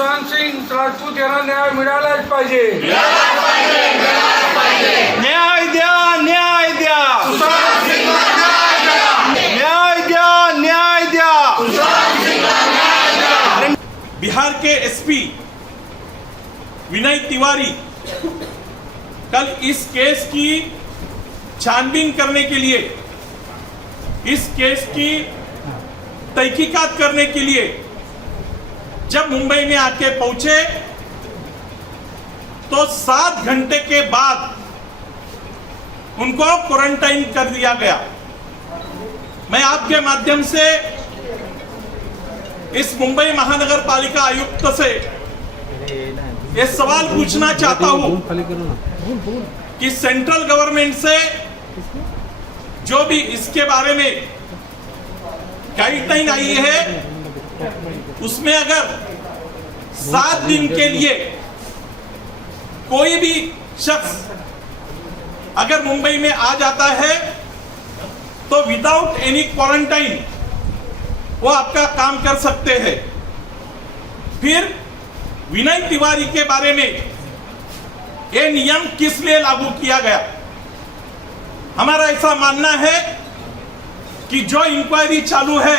सुशांत सिंग राजपूत यांना न्याय मिळालाच पाहिजे. न्याय द्या, न्याय द्या, न्याय द्या, न्याय द्या. बिहार के एसपी विनय तिवारी कल इस केस की छानबीन करने के लिए, इस केस की तहकीकात करने के लिए जब मुंबई में आके पहुंचे तो 7 घंटे के बाद उनको क्वारंटाइन कर दिया गया. मैं आपके माध्यम से इस मुंबई महानगर पालिका आयुक्त से ये सवाल पूछना चाहता हूं कि सेंट्रल गवर्नमेंट से जो भी इसके बारे में गाइडलाइन आई है उसमें अगर 7 दिन के लिए कोई भी शख्स अगर मुंबई में आ जाता है तो विदाउट एनी क्वारंटाइन वो आपका काम कर सकते हैं. फिर विनय तिवारी के बारे में यह नियम किस लिए लागू किया गया? हमारा ऐसा मानना है कि जो इंक्वायरी चालू है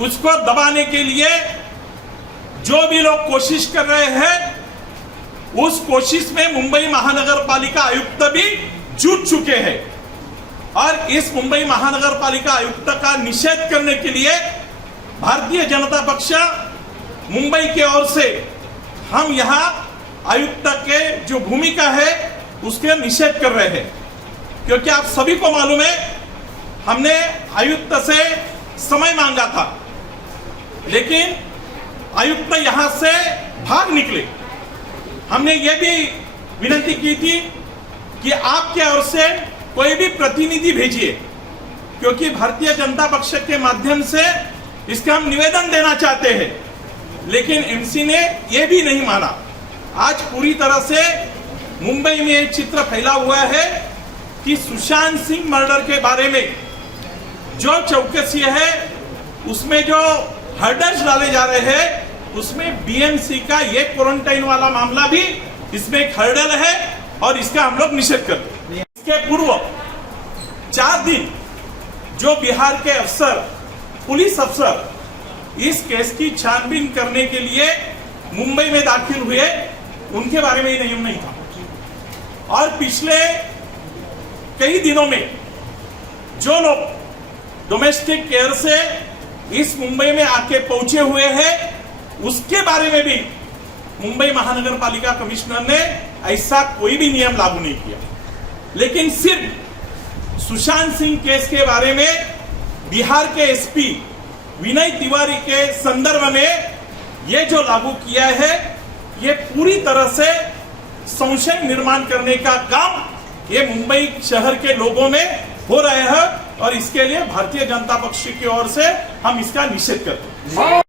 उसको दबाने के लिए जो भी लोग कोशिश कर रहे हैं उस कोशिश में मुंबई महानगर पालिका आयुक्त भी जुट चुके हैं. और इस मुंबई महानगर पालिका आयुक्त का निषेध करने के लिए भारतीय जनता पक्ष मुंबई की ओर से हम यहां आयुक्त के जो भूमिका है उसके निषेध कर रहे हैं. क्योंकि आप सभी को मालूम है हमने आयुक्त से समय मांगा था, लेकिन आयुक्त यहां से भाग निकले. हमने ये भी विनती की थी कि आपके ओर से कोई भी प्रतिनिधि भेजिए, क्योंकि भारतीय जनता पक्ष के माध्यम से इसका हम निवेदन देना चाहते हैं. लेकिन एमसी ने यह भी नहीं माना. आज पूरी तरह से मुंबई में एक चित्र फैला हुआ है कि सुशांत सिंह मर्डर के बारे में जो चौकसी है उसमें जो हर्डल्स डाले जा रहे हैं उसमें बीएमसी का ये क्वारंटाइन वाला मामला भी इसमें एक हर्डल है और इसका हम लोग निषेध करते हैं. इसके पूर्व 4 दिन जो बिहार के अफसर, पुलिस अफसर इस केस की छानबीन करने के लिए मुंबई में दाखिल हुए उनके बारे में ये नियम नहीं था. और पिछले कई दिनों में जो लोग डोमेस्टिक केयर से इस मुंबई में आके पहुंचे हुए हैं उसके बारे में भी मुंबई महानगर पालिका कमिश्नर ने ऐसा कोई भी नियम लागू नहीं किया. लेकिन सिर्फ सुशांत सिंह केस के बारे में बिहार के एसपी विनय तिवारी के संदर्भ में ये जो लागू किया है ये पूरी तरह से संशय निर्माण करने का काम ये मुंबई शहर के लोगों में हो रहे हैं और इसके लिए भारतीय जनता पक्ष की ओर से हम इसका निषेध करते हैं.